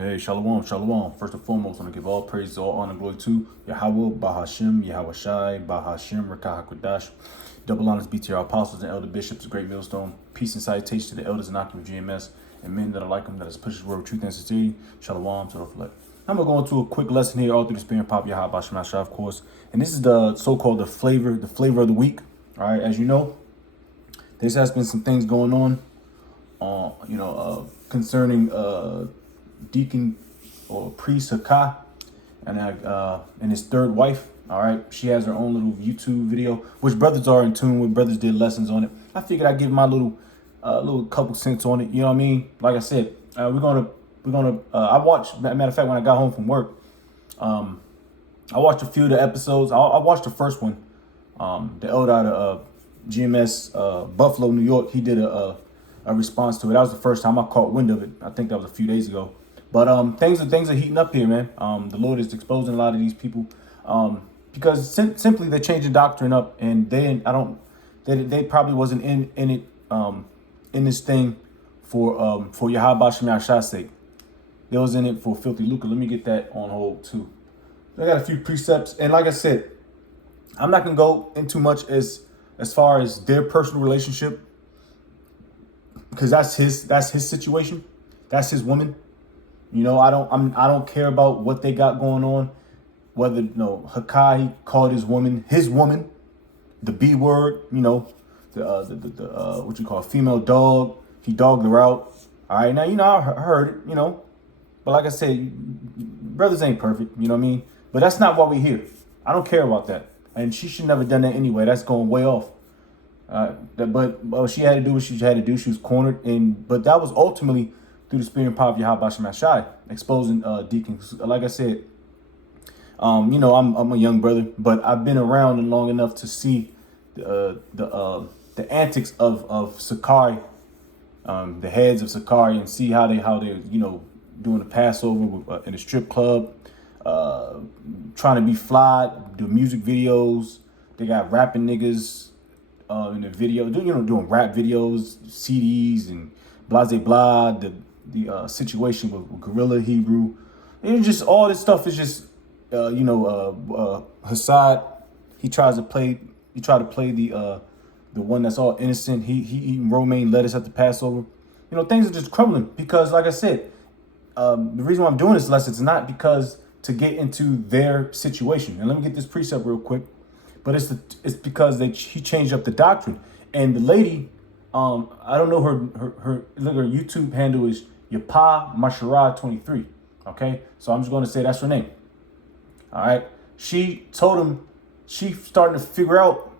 Hey, shalom, shalom. First and foremost, I want to give all praise, all honor, glory to Yahweh, Bahashim, Yahweh Shai, Bahashim, Rakah HaKodash. Double honors be to our apostles and elder bishops, great millstone. Peace and salutation to the elders and Akim of GMS and men that are like them, that has pushed his word with truth and sincerity. Shalom to the reflect. I'm going to go into a quick lesson here, all through the Spirit and Pop Yahweh, Bahashim Shai, of course. And this is the so-called the flavor of the week. All right, as you know, there has been some things going on, concerning Deacon or priest Hakah and his third wife. All right, she has her own little YouTube video, which brothers are in tune with. Brothers did lessons on it. I figured I'd give my little couple cents on it. You know what I mean? Like I said, we're gonna. I watched. Matter of fact, when I got home from work, I watched a few of the episodes. I watched the first one. The elder out of GMS Buffalo, New York. He did a response to it. That was the first time I caught wind of it. I think that was a few days ago. But things are heating up here, man. The Lord is exposing a lot of these people because simply they're changing doctrine up, and they probably wasn't in it in this thing for Yahweh Shem Yahshua's sake. They was in it for filthy lucre. Let me get that on hold too. I got a few precepts, and like I said, I'm not gonna go into much as far as their personal relationship, because that's his situation, that's his woman. You know, I don't care about what they got going on. Whether Hakah, he called his woman, the B word. You know, the what you call a female dog. He dogged her out. All right, now I heard it. You know, but like I said, brothers ain't perfect. You know what I mean? But that's not why we're here. I don't care about that, and she should never done that anyway. That's going way off. But she had to do what she had to do. She was cornered, but that was ultimately through the Spirit and power of Yahweh Shem Shai, exposing deacons. Like I said, I'm a young brother, but I've been around long enough to see the antics of Sakari, the heads of Sakari, and see how they're doing the Passover in a strip club, trying to be fly, do music videos. They got rapping niggas in the video, doing rap videos, CDs, and blah blah blah. The situation with Gorilla Hebrew, and just all this stuff is just Hassad. He tried to play the one that's all innocent. He eating romaine lettuce at the Passover. Things are just crumbling because, like I said, the reason why I'm doing this lesson is not because to get into their situation. And let me get this precept real quick, but it's because he changed up the doctrine. And the lady, I don't know her YouTube handle is Yapa Mashara 23. Okay, so I'm just going to say that's her name. All right, she told him she started to figure out.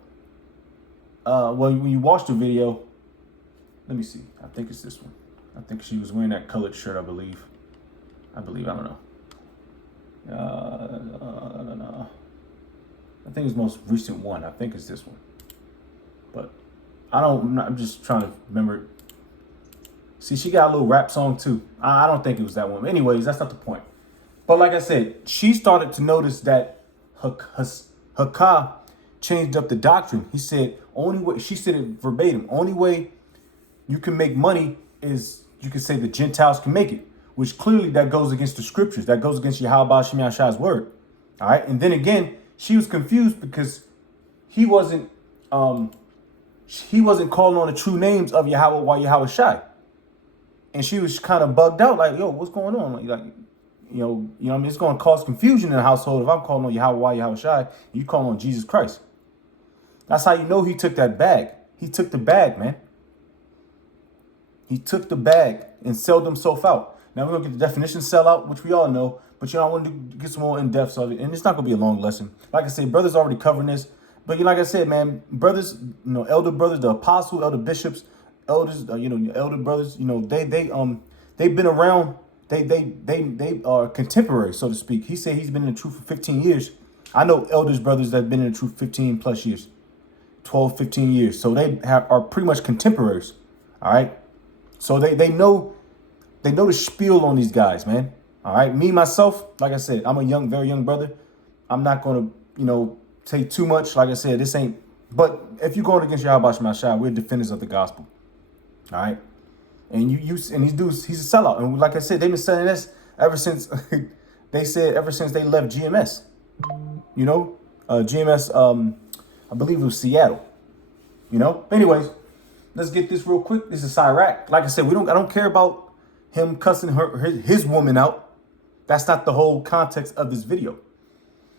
When you watch the video, let me see. I think it's this one. I think she was wearing that colored shirt. I believe. I don't know. No. I think it's the most recent one. I think it's this one. But I'm just trying to remember. See, she got a little rap song too. I don't think it was that one. Anyways, that's not the point. But like I said, she started to notice that Hakah changed up the doctrine. He said, only way, she said it verbatim, only way you can make money is you can say the Gentiles can make it, which clearly that goes against the scriptures. That goes against Yahweh Shem Yahshua's word. All right. And then again, she was confused because he wasn't calling on the true names of Yahweh while Yahweh Shai. And she was kind of bugged out, like, yo, what's going on? It's going to cause confusion in the household if I'm calling on Yahweh, Yahweh Shai, and you call on Jesus Christ. That's how you know he took that bag. He took the bag, man. He took the bag and sold himself out. Now we're going to get the definition sell out, which we all know, but I want to get some more in-depth of it, and it's not going to be a long lesson. Like I said, brothers already covering this, but like I said, man, brothers, elder brothers, the apostle, elder bishops, elders, elder brothers, they've been around. They are contemporary, so to speak. He said he's been in the truth for 15 years. I know elders brothers that have been in the truth 15 plus years, 12, 15 years. So they are pretty much contemporaries. All right. So they know the spiel on these guys, man. All right. Me, myself, like I said, I'm a very young brother. I'm not going to, say too much. Like I said, this ain't, but if you're going against Yahweh Shem Yahshua, we're defenders of the gospel. All right. And and these dudes, he's a sellout. And like I said, they've been selling this ever since they said ever since they left GMS. You know, GMS. I believe it was Seattle. You know. Anyways, let's get this real quick. This is Iraq. Like I said, I don't care about him cussing his woman out. That's not the whole context of this video.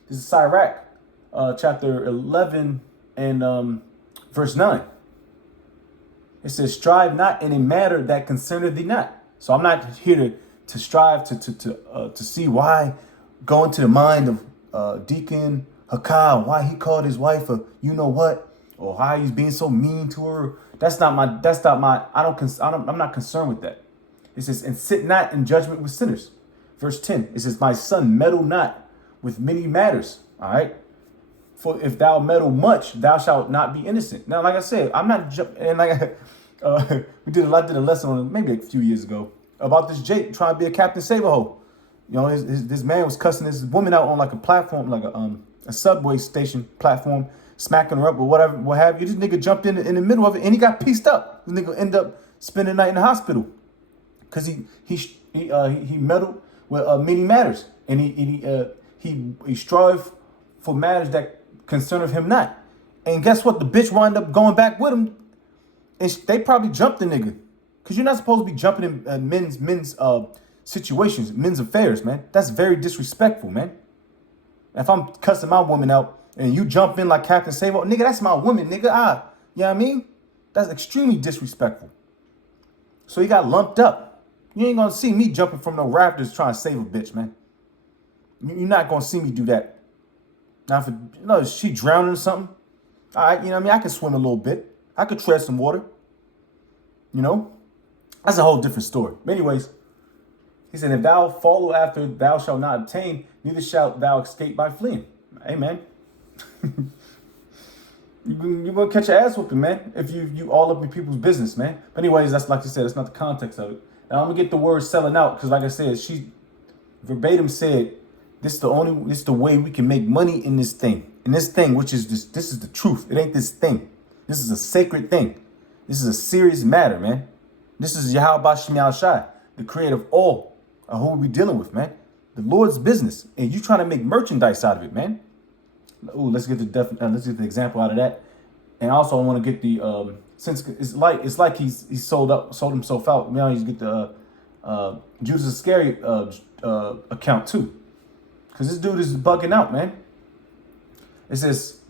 This is Iraq, chapter 11 and verse 9. It says, "Strive not in a matter that concerneth thee not." So I'm not here to strive to see why, go into the mind of Deacon Hakah, why he called his wife a you know what, or how he's being so mean to her. I'm not concerned with that. It says, "And sit not in judgment with sinners." Verse 10, it says, "My son, meddle not with many matters." All right. "For if thou meddle much, thou shalt not be innocent." Now, like I said, I'm not, and like I did a lesson on it maybe a few years ago about this Jake trying to be a Captain Save-A-Ho. You know, this man was cussing this woman out on like a platform, like a subway station platform, smacking her up or whatever, what have you. This nigga jumped in the middle of it and he got pieced up. This nigga ended up spending the night in the hospital because he meddled with many matters, and he strove for matters that concerned him not. And guess what? The bitch wound up going back with him, and they probably jumped the nigga, because you're not supposed to be jumping in men's situations, men's affairs, man. That's very disrespectful, man. If I'm cussing my woman out and you jump in like Captain Save-A-Ho, nigga, that's my woman, nigga. You know what I mean? That's extremely disrespectful. So he got lumped up. You ain't gonna see me jumping from no rafters trying to save a bitch, man. You're not gonna see me do that. Now, if she drowning or something, all right, you know what I mean? I can swim a little bit. I could tread some water. You know? That's a whole different story. But anyways, he said, "If thou follow after, thou shalt not obtain, neither shalt thou escape by fleeing." Amen. You're gonna catch your ass whooping, man, if you all up in people's business, man. But anyways, that's, like I said, that's not the context of it. Now I'm gonna get the word selling out, because like I said, she verbatim said, this is the way we can make money in this thing. In this thing, which is this is the truth. It ain't this thing. This is a sacred thing. This is a serious matter, man. This is Yahweh Shemiah Shai, the creator of all of who we dealing with, man. The Lord's business. And you trying to make merchandise out of it, man. Ooh, let's get the example out of that. And also I want to get the since it's like he's sold himself out. Now he's get the Judas Iscariot account too, because this dude is bugging out, man. It says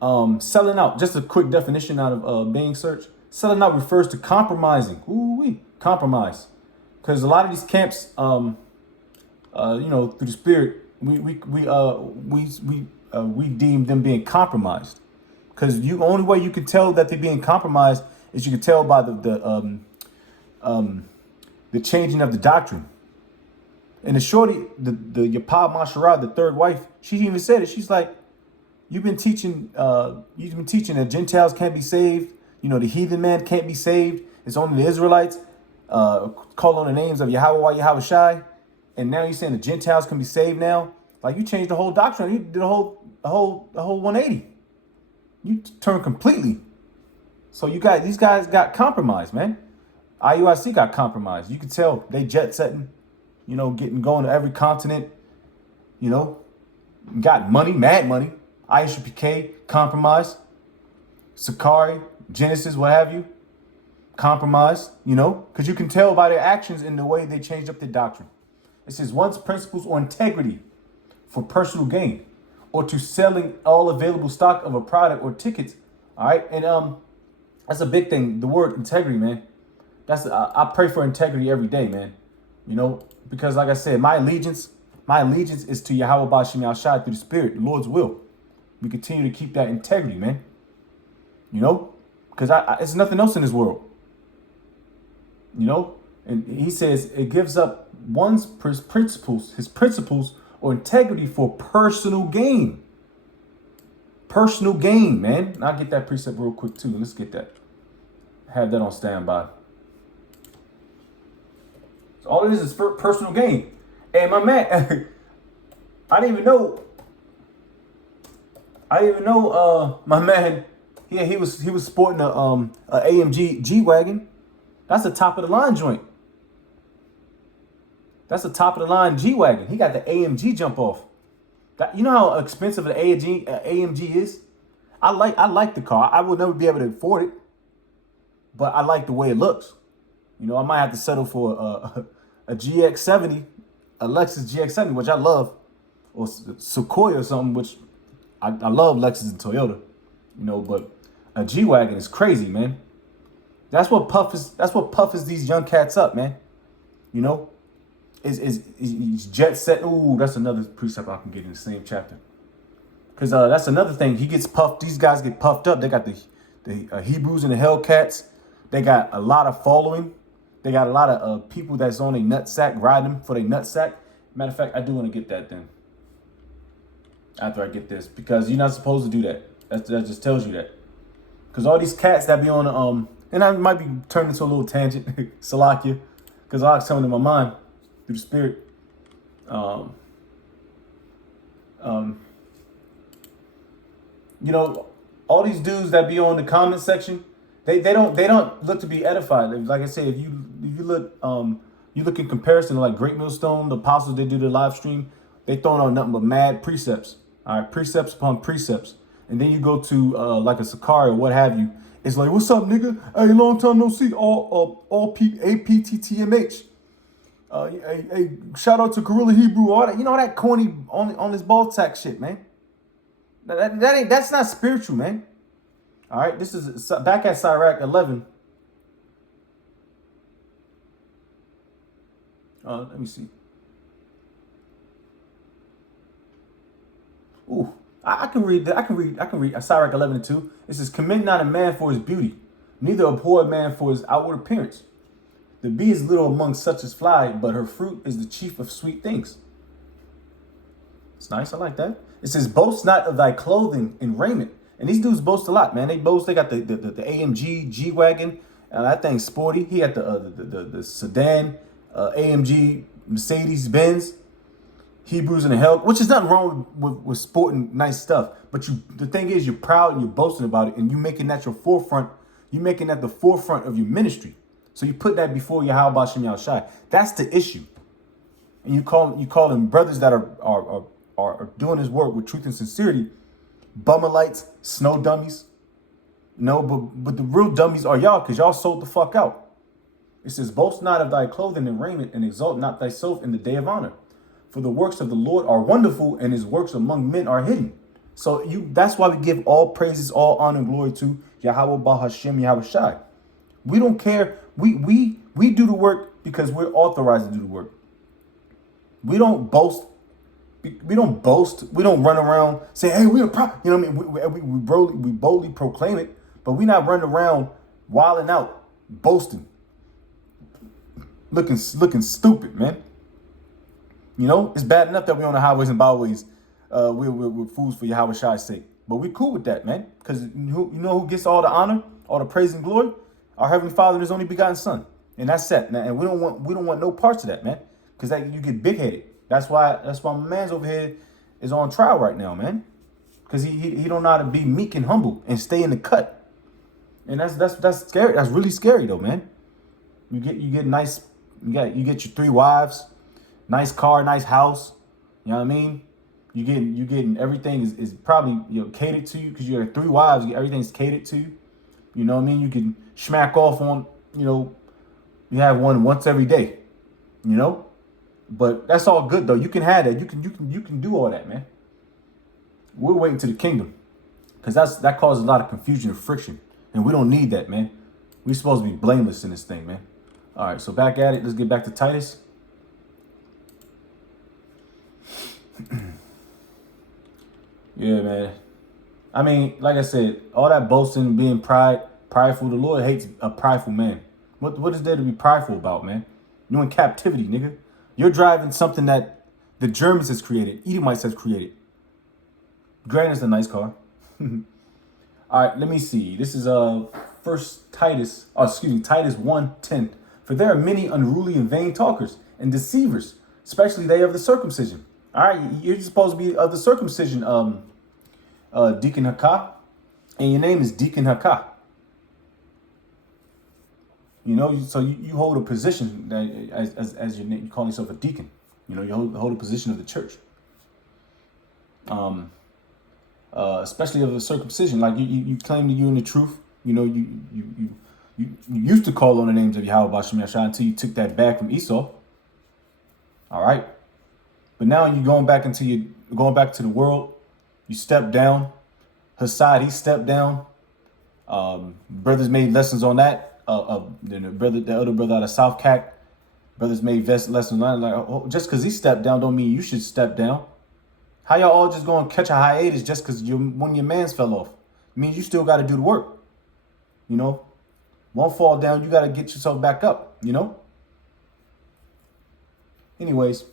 selling out. Just a quick definition out of Bing search. Selling out refers to compromising. Compromise, because a lot of these camps, through the Spirit, we deem them being compromised. Because the only way you can tell that they're being compromised is you can tell by the changing of the doctrine. And the shorty, the Yapah Masharah, the third wife, she even said it. She's like, you've been teaching that Gentiles can't be saved. You know, the heathen man can't be saved. It's only the Israelites. Call on the names of Yahweh, Yahweh Shai, and now you're saying the Gentiles can be saved now. Like, you changed the whole doctrine. You did a whole 180. You turned completely. So these guys got compromised, man. IUIC got compromised. You could tell they jet setting, going to every continent, got money, mad money. Aisha PK, compromised. Sakari, Genesis, what have you, compromised, because you can tell by their actions and the way they changed up their doctrine. It says, one's principles or integrity for personal gain, or to selling all available stock of a product or tickets. All right. And that's a big thing. The word integrity, man. I pray for integrity every day, man. Because like I said, my allegiance is to Yahweh Bashim Shai through the Spirit, the Lord's will. We continue to keep that integrity, man. Because it's nothing else in this world. And he says it gives up one's principles or integrity for personal gain. Personal gain, man. And I'll get that precept real quick too. Let's get that. Have that on standby. So all it is for personal gain. Hey, my man, I didn't even know my man. Yeah, he was sporting a AMG G-Wagon. That's the top of the line joint. That's a top of the line G-Wagon. He got the AMG jump off. You know how expensive an AMG is? I like the car. I would never be able to afford it, but I like the way it looks. You know, I might have to settle for a GX70, a Lexus GX70, which I love, or Sequoia or something, which I love Lexus and Toyota. You know, but a G-Wagon is crazy, man. That's what puffs these young cats up, man. You know, is jet set. Ooh, that's another precept I can get in the same chapter. Cause that's another thing. He gets puffed. These guys get puffed up. They got the Hebrews and the Hellcats. They got a lot of following. They got a lot of people that's on a nutsack riding them for their nutsack. Matter of fact, I do want to get that then. After I get this, because you're not supposed to do that. That just tells you that. Because all these cats that be on and I might be turning into a little tangent, Salakia, because I was coming to my mind through the spirit. You know, all these dudes that be on the comment section, they don't look to be edified. Like I said, if you look in comparison to like Great Millstone, the apostles, they do the live stream, they throwing out nothing but mad precepts. All right, precepts upon precepts. And then you go to like a Sakari or what have you. It's like, what's up, nigga? Hey, long time no see. All APTTMH. Hey, shout out to Gorilla Hebrew. All that, you know, that corny on this ball tack shit, man. That's not spiritual, man. All right, this is back at Sirach 11. Let me see. Ooh, I can read that. I can read Sirach 11:2. It says, "Commend not a man for his beauty, neither abhor a man for his outward appearance. The bee is little among such as fly, but her fruit is the chief of sweet things." It's nice. I like that. It says, "Boast not of thy clothing and raiment." And these dudes boast a lot, man. They boast. They got the AMG G-Wagon. That thing's sporty. He got the sedan, AMG Mercedes Benz, Hebrews and the Hell, which is nothing wrong with sporting nice stuff. But the thing is, you're proud and you're boasting about it, and you making that your forefront. You making that the forefront of your ministry. So you put that before your how about Shem Shai. That's the issue. And you call them brothers that are doing his work with truth and sincerity, bummerlights, snow dummies. No, but the real dummies are y'all, because y'all sold the fuck out. It says, "Boast not of thy clothing and raiment, and exalt not thyself in the day of honor. For the works of the Lord are wonderful, and his works among men are hidden." So that's why we give all praises, all honor, and glory to Yahweh Bahashem Yahweh Shai. We don't care. We do the work because we're authorized to do the work. We don't boast. We don't boast. We don't run around say, "Hey, we're proud." You know what I mean? We boldly proclaim it, but we not running around wilding out, boasting, looking stupid, man. You know, it's bad enough that we're on the highways and byways. We're fools for Yahweh Shai's sake, but we cool with that, man. Because you know who gets all the honor, all the praise and glory? Our Heavenly Father and His only begotten Son, and that's set. And we don't want no parts of that, man. Because you get big headed. That's why my man's over here is on trial right now, man. Because he don't know how to be meek and humble and stay in the cut. And that's scary. That's really scary though, man. You get nice. You get your 3 wives, nice car, nice house. You know what I mean? You getting everything is probably catered to you because you have 3 wives. Everything's catered to you. You know what I mean? You can smack off on you have one once every day. You know. But that's all good though. You can have that. You can do all that, man. We're waiting to the kingdom, because that causes a lot of confusion and friction, and we don't need that, man. We're supposed to be blameless in this thing, man. All right, so back at it. Let's get back to Titus. Yeah, man. I mean, like I said, all that boasting, being prideful. The Lord hates a prideful man. What is there to be prideful about, man? You're in captivity, nigga. You're driving something that the Germans has created, Edomites has created. Granted, it's a nice car. All right, let me see. This is Titus 1:10. "For there are many unruly and vain talkers and deceivers, especially they of the circumcision." All right, you're supposed to be of the circumcision, Deacon Hakah, and your name is Deacon Hakah. So you hold a position that as your name, you call yourself a deacon. You hold a position of the church. Especially of the circumcision, like you claim that you're in the truth. You used to call on the names of Yahweh Bashim Yashai until you took that back from Esau. All right, but now you're going back to the world. You step down. Hassad, he stepped down. Brothers made lessons on that. The other brother out of South Cac, brothers made lessons on that. Like, just because he stepped down don't mean you should step down. How y'all all just going to catch a hiatus just because one of your mans fell off? It means you still got to do the work. Won't fall down. You got to get yourself back up, Anyways,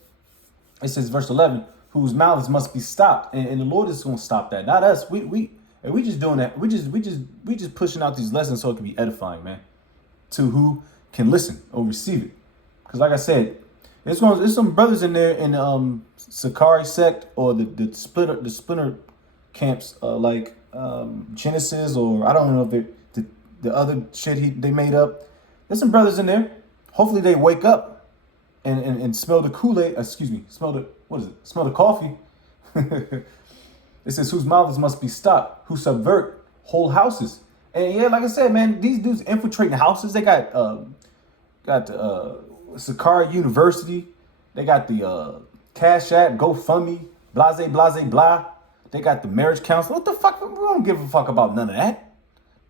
it says verse 11, whose mouths must be stopped. And the Lord is going to stop that. Not us. We just doing that. We just pushing out these lessons so it can be edifying, man, to who can listen or receive it. Because like I said, there's some brothers in there in Sakari sect or the splinter camps like Genesis, or I don't know if the other shit they made up. There's some brothers in there. Hopefully they wake up and smell the Kool-Aid. Smell the coffee. It says whose mouths must be stopped, who subvert whole houses. And yeah, like I said, man, these dudes infiltrating houses. They got Sakari University. They got the Cash App, GoFundMe, blase, blah. They got the marriage council. What the fuck? We don't give a fuck about none of that.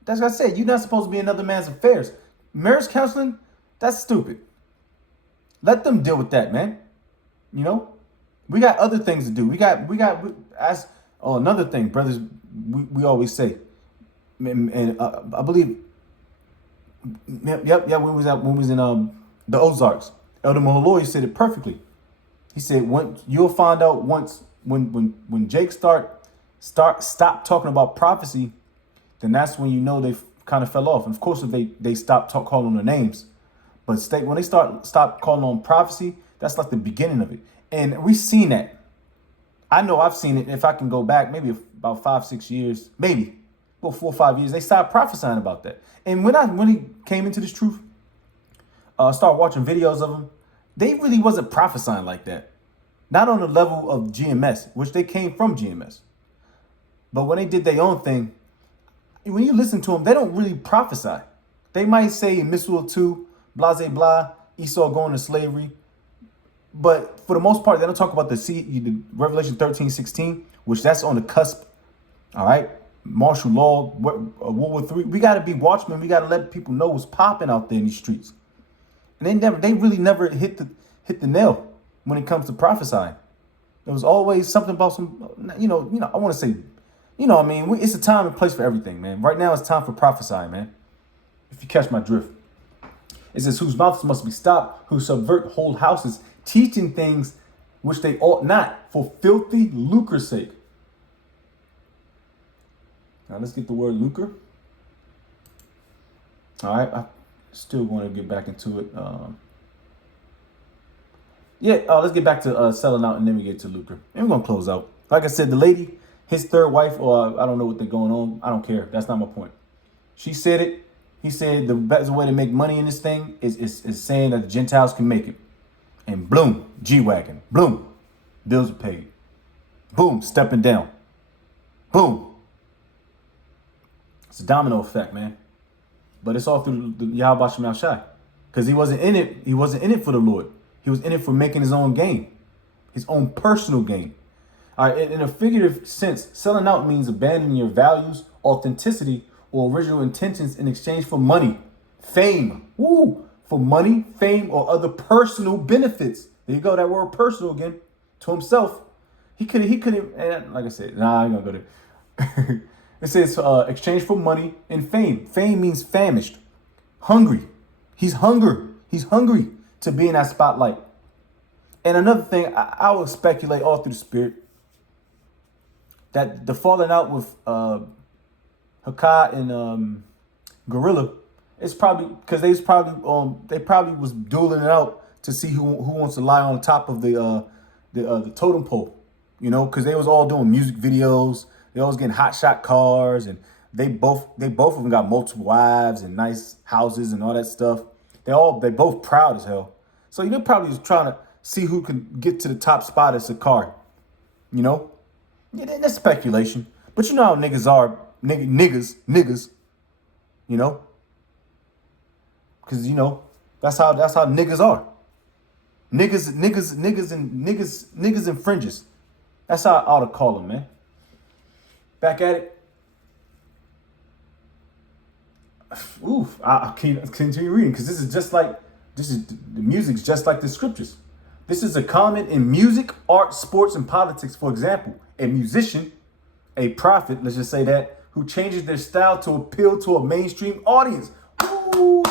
That's what I said. You're not supposed to be another man's affairs. Marriage counseling, that's stupid. Let them deal with that, man. We got other things to do. Another thing, brothers, we always say, and I believe, yep, when we was in the Ozarks, Elder Mahaloy said it perfectly. He said, you'll find out when Jake stop talking about prophecy, then that's when they kind of fell off. And of course, if they stop calling their names, but when they stop calling on prophecy, that's like the beginning of it. And we've seen that. I know I've seen it. If I can go back, maybe about 5-6 years, maybe, well, 4 or 5 years, they stopped prophesying about that. And when I really came into this truth, start watching videos of them, they really wasn't prophesying like that. Not on the level of GMS, which they came from GMS. But when they did their own thing, when you listen to them, they don't really prophesy. They might say in Miswell 2, blase blah, Esau going to slavery. But for the most part, they don't talk about the Revelation 13:16, which that's on the cusp. All right. Martial law, World War III. We got to be watchmen. We got to let people know what's popping out there in these streets. And they really never hit the nail when it comes to prophesying. There was always something about I want to say, it's a time and place for everything, man. Right now it's time for prophesying, man. If you catch my drift. It says, whose mouths must be stopped, who subvert whole houses, teaching things which they ought not, for filthy lucre's sake. Now let's get the word lucre. All right, I still want to get back into it. Let's get back to selling out, and then we get to lucre. And we're going to close out. Like I said, the lady, his third wife, or I don't know what they're going on. I don't care. That's not my point. She said it. He said the best way to make money in this thing is saying that the Gentiles can make it. And boom, G-Wagon. Boom, bills are paid. Boom, stepping down. Boom. It's a domino effect, man. But it's all through the Yahweh Shem Shai. Because he wasn't in it. He wasn't in it for the Lord. He was in it for making his own gain. His own personal gain. All right, in a figurative sense, selling out means abandoning your values, authenticity, or original intentions in exchange for money, fame. Woo! For money, fame, or other personal benefits. There you go, that word personal again. To himself. He couldn't, and like I said, I ain't gonna go there. It says exchange for money and fame. Fame means famished, hungry. He's hungry to be in that spotlight. And another thing, I would speculate all through the spirit that the falling out with Hakai and Gorilla, it's probably because they probably was dueling it out to see who wants to lie on top of the totem pole, because they was all doing music videos. They always getting hot shot cars, and they both of them got multiple wives and nice houses and all that stuff. They both proud as hell. So they're probably just trying to see who can get to the top spot at Sakari. You know? Yeah, that's speculation. But you know how niggas are. Niggas. You know? Because, you know, that's how niggas are. Niggas and fringes. That's how I ought to call them, man. Back at it. Oof, I can't continue reading because the music's just like the scriptures. This is a comment in music, art, sports, and politics. For example, a musician, a prophet, let's just say that, who changes their style to appeal to a mainstream audience. Ooh.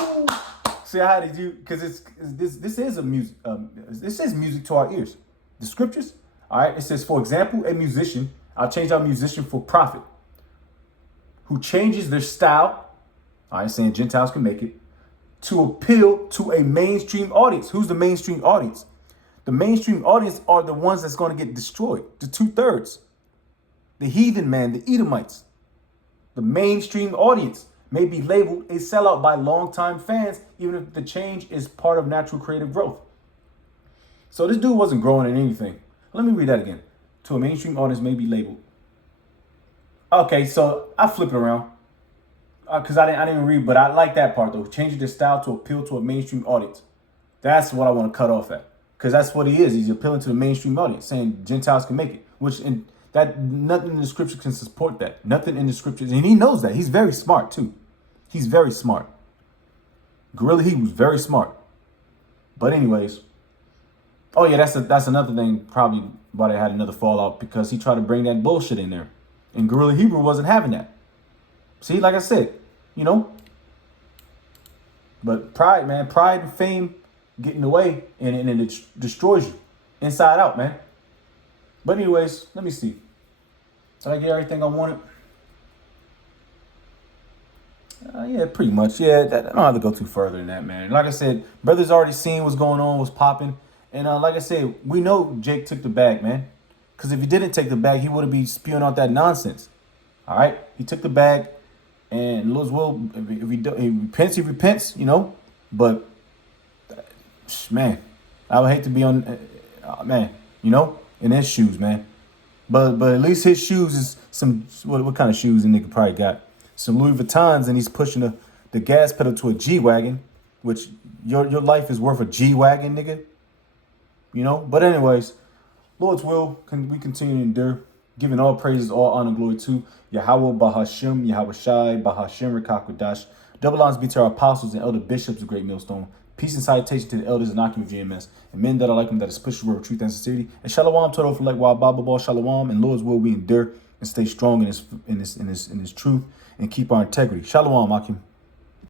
See how did you? Because this is music to our ears. The scriptures. All right. It says, for example, a musician. I'll change out musician for prophet, who changes their style. All right, saying Gentiles can make it, to appeal to a mainstream audience. Who's the mainstream audience? The mainstream audience are the ones that's going to get destroyed. The 2/3. The heathen man, the Edomites. The mainstream audience may be labeled a sellout by longtime fans, even if the change is part of natural creative growth. So this dude wasn't growing in anything. Let me read that again. To a mainstream audience may be labeled. Okay, so I flip it around. Because I didn't even read, but I like that part though. Changing their style to appeal to a mainstream audience. That's what I want to cut off at. Because that's what he is. He's appealing to the mainstream audience, saying Gentiles can make it. Nothing in the scripture can support that. Nothing in the scriptures. And he knows that. He's very smart too. He's very smart. Gorilla, he was very smart. But anyways. Oh yeah, that's another thing probably why they had another fallout. Because he tried to bring that bullshit in there. And Gorilla Hebrew wasn't having that. See, like I said, you know. But pride, man. Pride and fame get in the way and it destroys you. Inside out, man. But anyways, let me see. Did I get everything I wanted? Yeah, pretty much. Yeah, I don't have to go too further than that, man. Like I said, brothers already seen what's going on, what's popping. And like I said, we know Jake took the bag, man. Because if he didn't take the bag, he wouldn't be spewing out that nonsense. All right? He took the bag. And Lord's will, if he repents, you know. But, man, I would hate to be on, man, you know, in his shoes, man. But at least his shoes is some, what kind of shoes the nigga probably got? Some Louis Vuittons, and he's pushing the gas pedal to a G-Wagon, which your life is worth a G-Wagon, nigga. You know? But anyways, Lord's will, we continue to endure. Giving all praises, all honor, glory to Yahweh, Bahashim, Yahweh Shai, Bahashim, Rekakwadash. Double honors be to our apostles and elder bishops of Great Millstone. Peace and salutation to the elders and Akim of GMS. And men that are like them that is pushed for truth and sincerity. And Shalom, total for like wild Baba Ball, Shalom. And Lord's will we endure and stay strong in his truth and keep our integrity. Shalom, Akim.